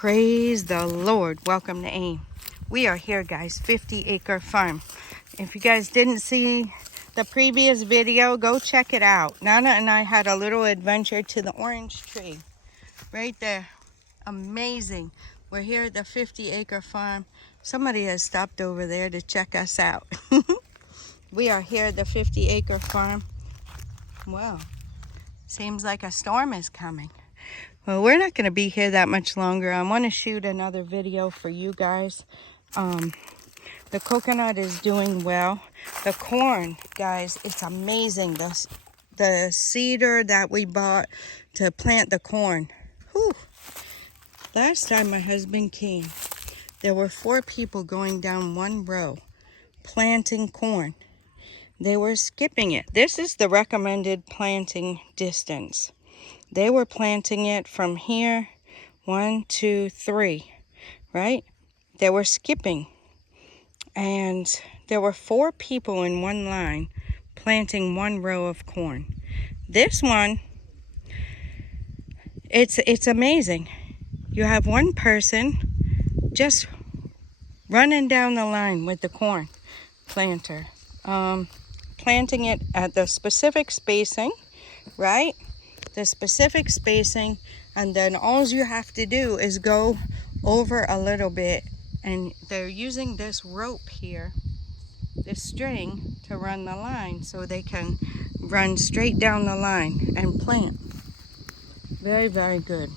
Praise the Lord. Welcome to AIM. We are here, guys, 50-acre farm. If you guys didn't see the previous video, go check it out. Nana and I had a little adventure to the orange tree right there. Amazing. We're here at the 50-acre farm. Somebody has stopped over there to check us out. We are here at the 50-acre farm. Well, seems like a storm is coming. Well, we're not going to be here that much longer. I want to shoot another video for you guys. The coconut is doing well. The corn, guys, it's amazing. The cedar that we bought to plant the corn. Whew. Last time my husband came, there were 4 people going down one row planting corn. They were skipping it. This is the recommended planting distance. They were planting it from here, 1, 2, 3, right? They were skipping. And there were 4 people in one line planting one row of corn. This one, it's amazing. You have one person just running down the line with the corn planter, planting it at the specific spacing, right? The specific spacing, and then all you have to do is go over a little bit, and they're using this rope here, this string, to run the line so they can run straight down the line and plant. Very, very good.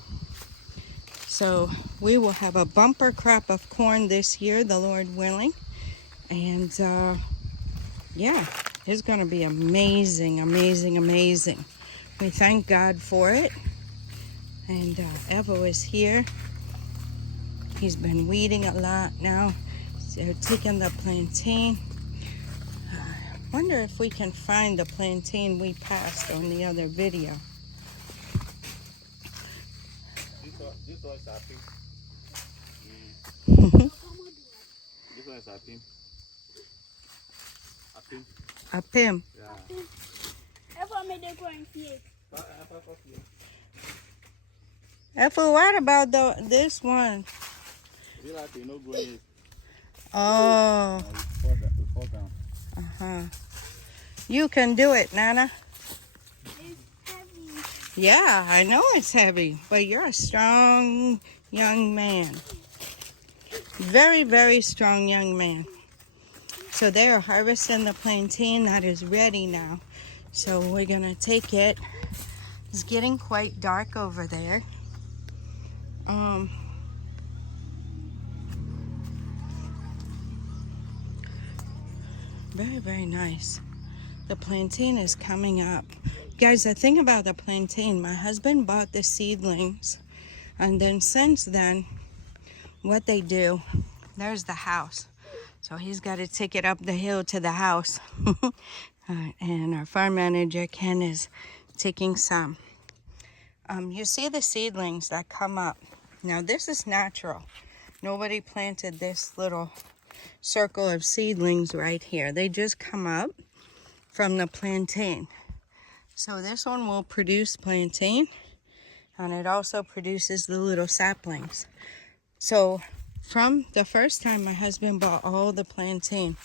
So we will have a bumper crop of corn this year, the Lord willing, and yeah, it's going to be amazing, amazing, amazing. We thank God for it. And Evo is here. He's been weeding a lot now. So taking the plantain. Wonder if we can find the plantain we passed on the other video. This one's happy. This one's happy. Up him. Yeah. Evo, what about this one? Oh. You can do it, Nana. It's heavy. Yeah, I know it's heavy, but you're a strong young man. Very, very strong young man. So they are harvesting the plantain that is ready now. So we're gonna take it. It's getting quite dark over there. Very, very nice. The plantain is coming up. Guys, the thing about the plantain, my husband bought the seedlings, and then since then, what they do, there's the house. So he's got to take it up the hill to the house. And our farm manager, Ken, is taking some. You see the seedlings that come up. Now this is natural. Nobody planted this little circle of seedlings right here. They just come up from the plantain. So this one will produce plantain, and it also produces the little saplings. So from the first time my husband bought all the plantain,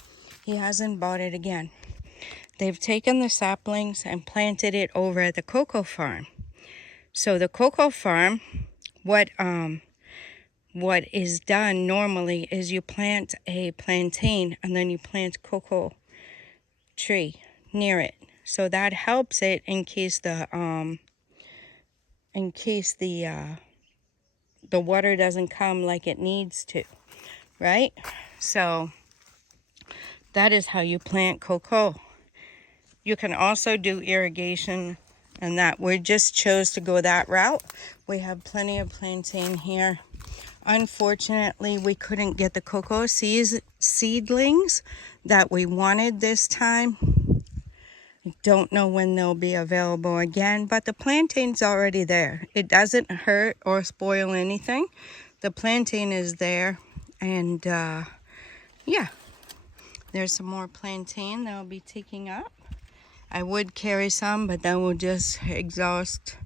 he hasn't bought it again. They've taken the saplings and planted it over at the cocoa farm. So the cocoa farm, what is done normally is you plant a plantain and then you plant cocoa tree near it. So that helps it in case the water doesn't come like it needs to, right? So that is how you plant cocoa. You can also do irrigation, and that we just chose to go that route. We have plenty of plantain here. Unfortunately, we couldn't get the cocoa seedlings that we wanted this time. I don't know when they'll be available again, but the plantain's already there. It doesn't hurt or spoil anything. The plantain is there, and yeah, there's some more plantain that I'll be taking up. I would carry some, but that will just exhaust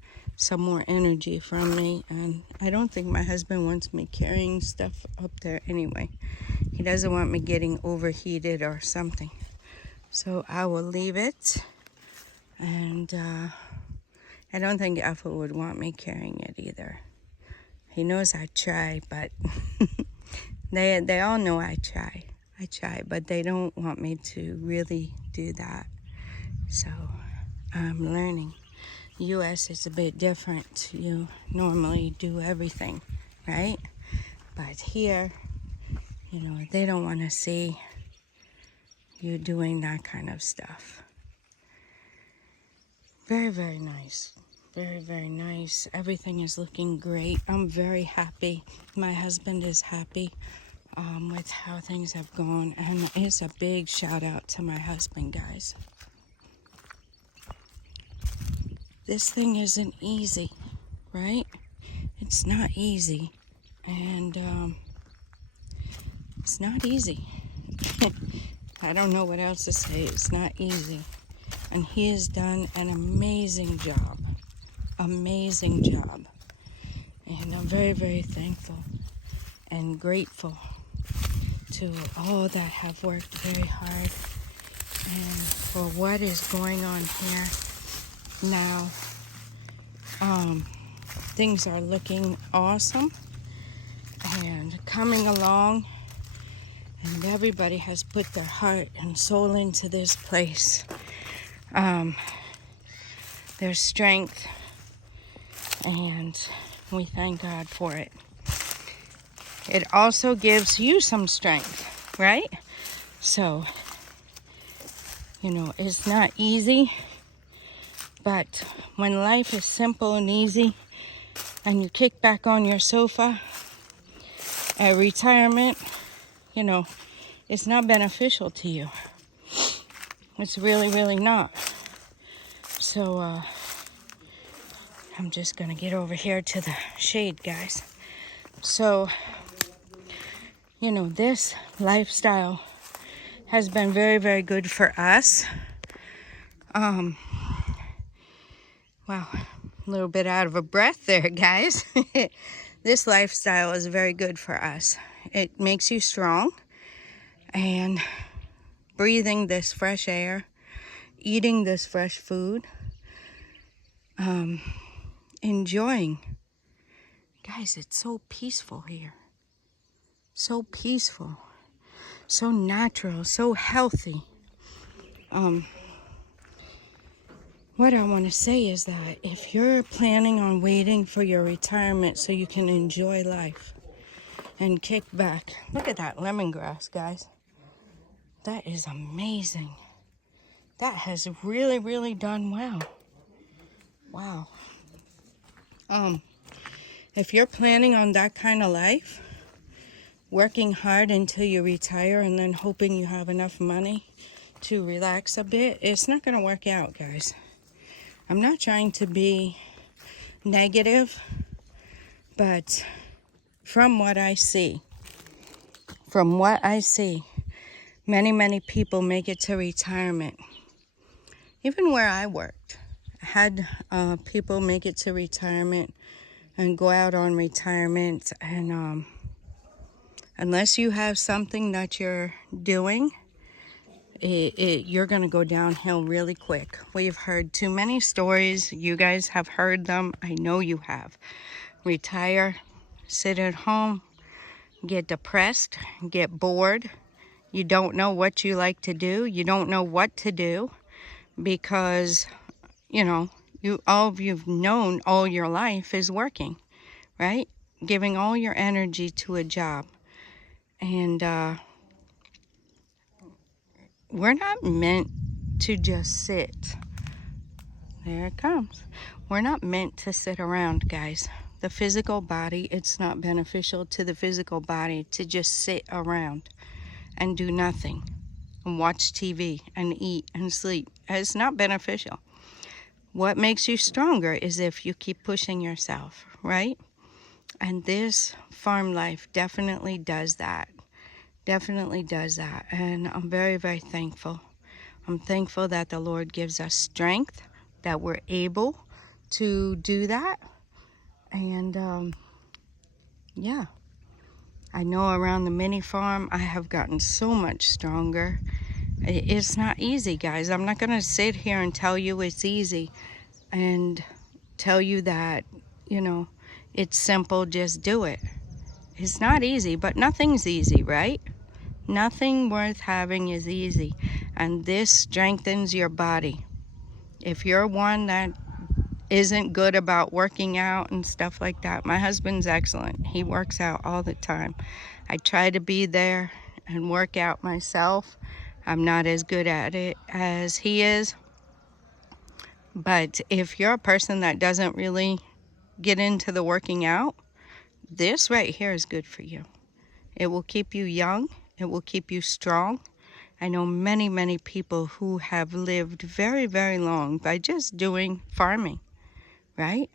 some more energy from me, and I don't think my husband wants me carrying stuff up there anyway. He doesn't want me getting overheated or something. So I will leave it, and I don't think Alpha would want me carrying it either. He knows I try, but they all know I try. I try, but they don't want me to really do that. So I'm learning. U.S. is a bit different. You normally do everything, right? But here, they don't want to see you doing that kind of stuff. Very, very nice. Very, very nice. Everything is looking great. I'm very happy. My husband is happy with how things have gone. And it's a big shout out to my husband, guys. This thing isn't easy, right? It's not easy. And it's not easy. I don't know what else to say. It's not easy. And he has done an amazing job. Amazing job. And I'm very, very thankful and grateful to all that have worked very hard and for what is going on here now. Things are looking awesome and coming along, and everybody has put their heart and soul into this place. Their strength, and we thank God for it. It also gives you some strength, right? So, it's not easy, but when life is simple and easy and you kick back on your sofa at retirement, it's not beneficial to you. It's really, really not. So, I'm just gonna get over here to the shade, guys. So, this lifestyle has been very, very good for us. Wow, a little bit out of a breath there, guys. This lifestyle is very good for us. It makes you strong, and breathing this fresh air, eating this fresh food, enjoying. Guys, it's so peaceful here. So peaceful. So natural. So healthy. What I want to say is that if you're planning on waiting for your retirement so you can enjoy life and kick back. Look at that lemongrass, guys. That is amazing. That has really, really done well. Wow. If you're planning on that kind of life, working hard until you retire and then hoping you have enough money to relax a bit, it's not going to work out, guys. I'm not trying to be negative, but from what I see, many, many people make it to retirement. Even where I worked, I had people make it to retirement and go out on retirement, and unless you have something that you're doing, you're going to go downhill really quick. We've heard too many stories. You guys have heard them. I know you have. Retire, sit at home, get depressed, get bored. You don't know what you like to do. You don't know what to do because, all you've known all your life is working, right? Giving all your energy to a job. And we're not meant to just sit. There it comes. We're not meant to sit around, guys. The physical body, it's not beneficial to the physical body to just sit around and do nothing and watch TV and eat and sleep. It's not beneficial. What makes you stronger is if you keep pushing yourself, right? And this farm life definitely does that. Definitely does that. And I'm very, very thankful. I'm thankful that the Lord gives us strength, that we're able to do that. And yeah, I know around the mini farm I have gotten so much stronger. It's not easy, guys. I'm not going to sit here and tell you it's easy and tell you that, you know, it's simple, just do it. It's not easy, but nothing's easy, right? Nothing worth having is easy, and this strengthens your body. If you're one that isn't good about working out and stuff like that, my husband's excellent. He works out all the time. I try to be there and work out myself. I'm not as good at it as he is. But if you're a person that doesn't really get into the working out, this right here is good for you. It will keep you young. It will keep you strong. I know many, many people who have lived very, very long by just doing farming, right?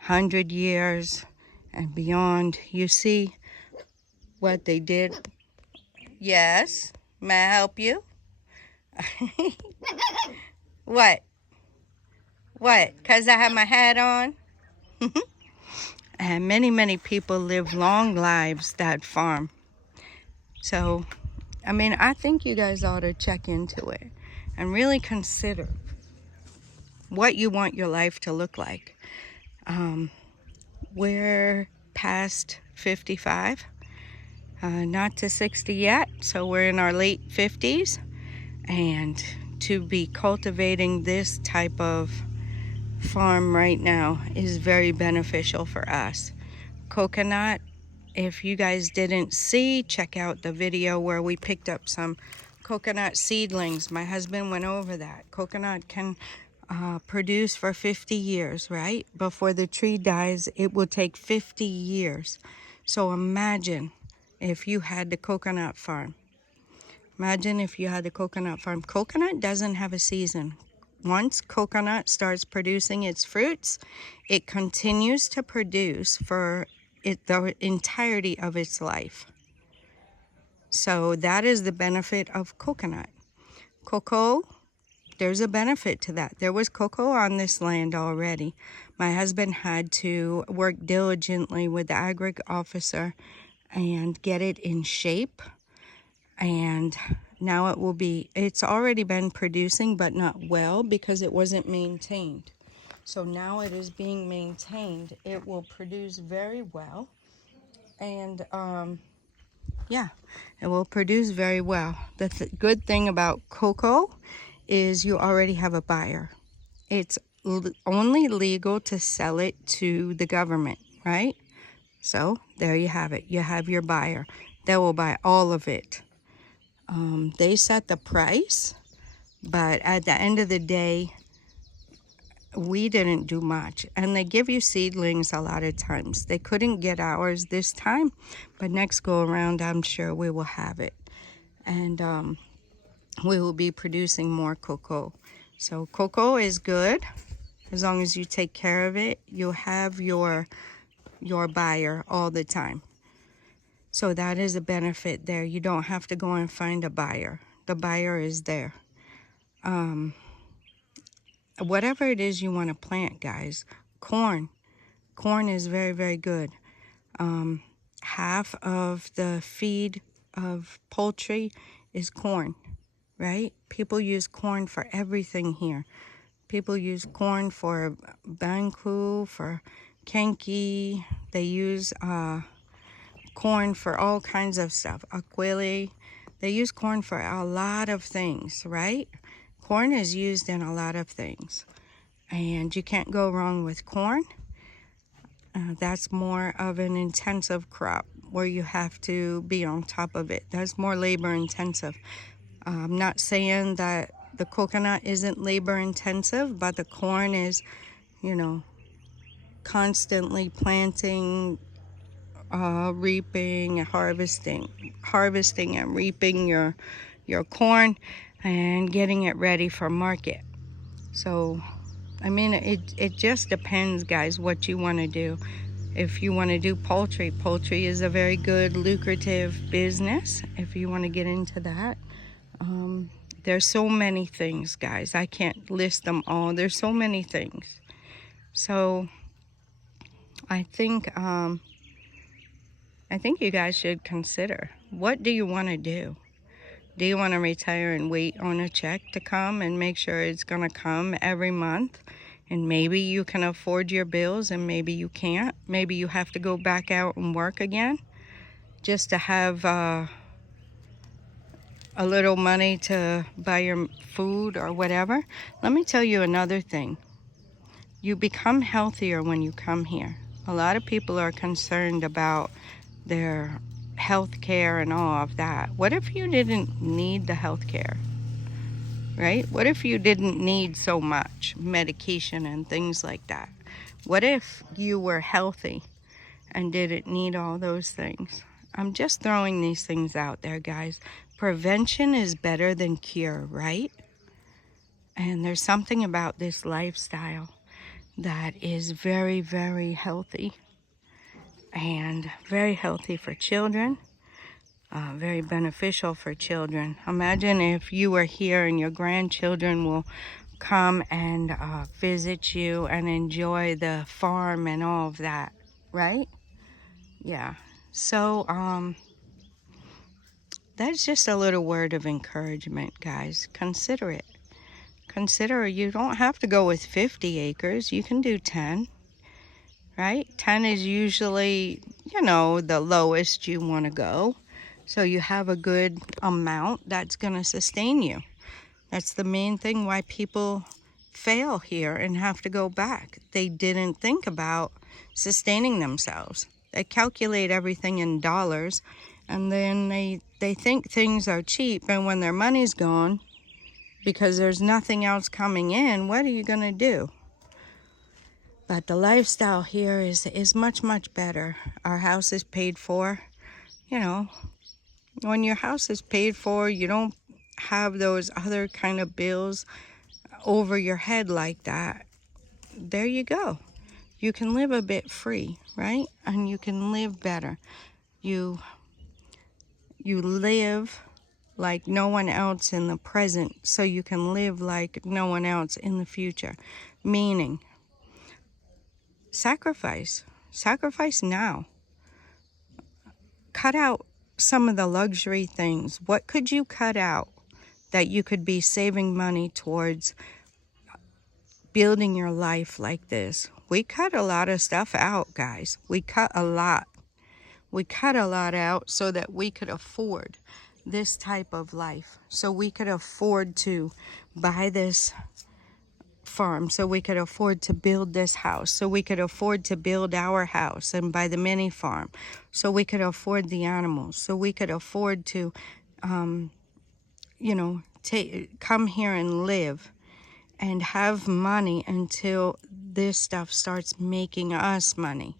100 years and beyond. You see what they did? Yes. May I help you? What? What? Because I have my hat on? And many, many people live long lives that farm. So, I mean, I think you guys ought to check into it and really consider what you want your life to look like. We're past 55, not to 60 yet, so we're in our late 50s. And to be cultivating this type of farm right now is very beneficial for us. Coconut, if you guys didn't see, check out the video where we picked up some coconut seedlings. My husband went over that. Coconut can produce for 50 years, right? Before the tree dies, it will take 50 years. So imagine if you had the coconut farm. Imagine if you had the coconut farm. Coconut doesn't have a season. Once coconut starts producing its fruits, it continues to produce for the entirety of its life. So that is the benefit of coconut. Cocoa, there's a benefit to that. There was cocoa on this land already. My husband had to work diligently with the agri officer and get it in shape. And now it's already been producing, but not well because it wasn't maintained. So now it is being maintained. It will produce very well. And yeah, it will produce very well. The good thing about cocoa is you already have a buyer. It's only legal to sell it to the government, right? So there you have it. You have your buyer. They will buy all of it. They set the price, but at the end of the day, we didn't do much. And they give you seedlings a lot of times. They couldn't get ours this time, but next go around, I'm sure we will have it. And we will be producing more cocoa. So cocoa is good. As long as you take care of it, you'll have your buyer all the time. So that is a benefit there. You don't have to go and find a buyer. The buyer is there. Whatever it is you want to plant, guys. Corn. Corn is very, very good. Half of the feed of poultry is corn, right? People use corn for everything here. People use corn for banku, for kenki. They use corn for all kinds of stuff. Aquili. They use corn for a lot of things, right? Corn is used in a lot of things. And you can't go wrong with corn. That's more of an intensive crop where you have to be on top of it. That's more labor intensive. I'm not saying that the coconut isn't labor intensive, but the corn is, constantly planting, reaping, and harvesting and reaping your corn and getting it ready for market. So, I mean, it just depends, guys, what you want to do. If you want to do poultry is a very good, lucrative business if you want to get into that. There's so many things, guys. I can't list them all. There's so many things. So I think you guys should consider, what do you want to do? Do you want to retire and wait on a check to come and make sure it's going to come every month? And maybe you can afford your bills and maybe you can't. Maybe you have to go back out and work again just to have a little money to buy your food or whatever. Let me tell you another thing. You become healthier when you come here. A lot of people are concerned about their health care and all of that. What if you didn't need the health care, right? What if you didn't need so much medication and things like that? What if you were healthy and didn't need all those things? I'm just throwing these things out there, guys. Prevention is better than cure, right? And there's something about this lifestyle that is very, very healthy, and very healthy for children, very beneficial for children. Imagine if you were here and your grandchildren will come and visit you and enjoy the farm and all of that, right? Yeah. So that's just a little word of encouragement, guys. Consider it. Consider, you don't have to go with 50 acres. You can do 10, right? 10 is usually, the lowest you want to go. So you have a good amount that's going to sustain you. That's the main thing why people fail here and have to go back. They didn't think about sustaining themselves. They calculate everything in dollars, and then they think things are cheap, and when their money's gone, because there's nothing else coming in, what are you going to do? But the lifestyle here is much, much better. Our house is paid for. When your house is paid for, you don't have those other kind of bills over your head like that. There you go. You can live a bit free, right? And you can live better. You live like no one else in the present, so you can live like no one else in the future. Meaning, sacrifice now. Cut out some of the luxury things. What could you cut out that you could be saving money towards building your life like this? We cut a lot of stuff out, guys. We cut a lot out so that we could afford this type of life, so we could afford to buy this farm, so we could afford to build this house, so we could afford to build our house and buy the mini farm, so we could afford the animals, so we could afford to come here and live and have money until this stuff starts making us money,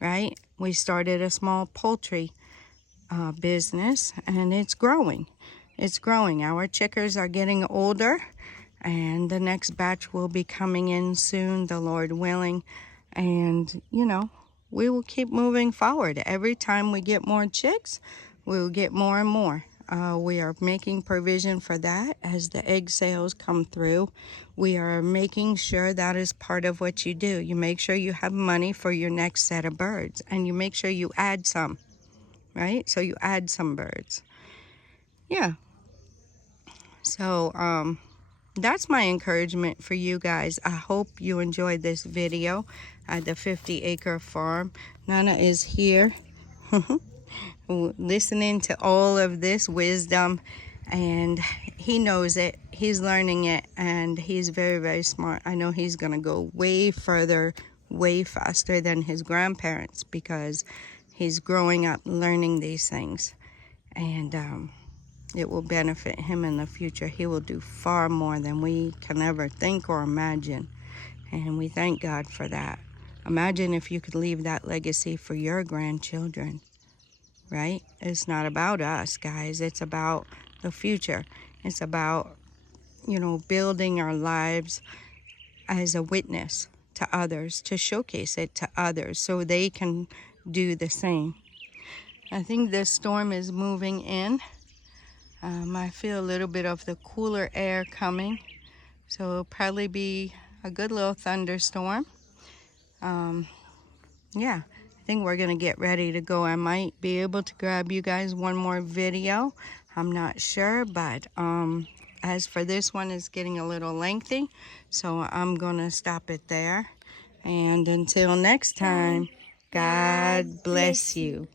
right? We started a small poultry business, and it's growing. Our chickens are getting older, and the next batch will be coming in soon, the Lord willing. And we will keep moving forward. Every time we get more chicks, we will get more and more. We are making provision for that as the egg sales come through. We are making sure that is part of what you do. You make sure you have money for your next set of birds, and you make sure you add some, right? So you add some birds. Yeah. So that's my encouragement for you guys. I hope you enjoyed this video at the 50-acre farm. Nana is here listening to all of this wisdom, and he knows it. He's learning it, and he's very, very smart. I know he's going to go way further, way faster than his grandparents, because he's growing up learning these things, and it will benefit him in the future. He will do far more than we can ever think or imagine, and we thank God for that. Imagine if you could leave that legacy for your grandchildren, right? It's not about us, guys. It's about the future. It's about, building our lives as a witness to others, to showcase it to others so they can do the same. I think this storm is moving in. I feel a little bit of the cooler air coming, so it'll probably be a good little thunderstorm. Yeah, I think we're gonna get ready to go. I might be able to grab you guys one more video. I'm not sure, but as for this one, it's getting a little lengthy, so I'm gonna stop it there. And until next time, God bless you.